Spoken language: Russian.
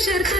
жертвы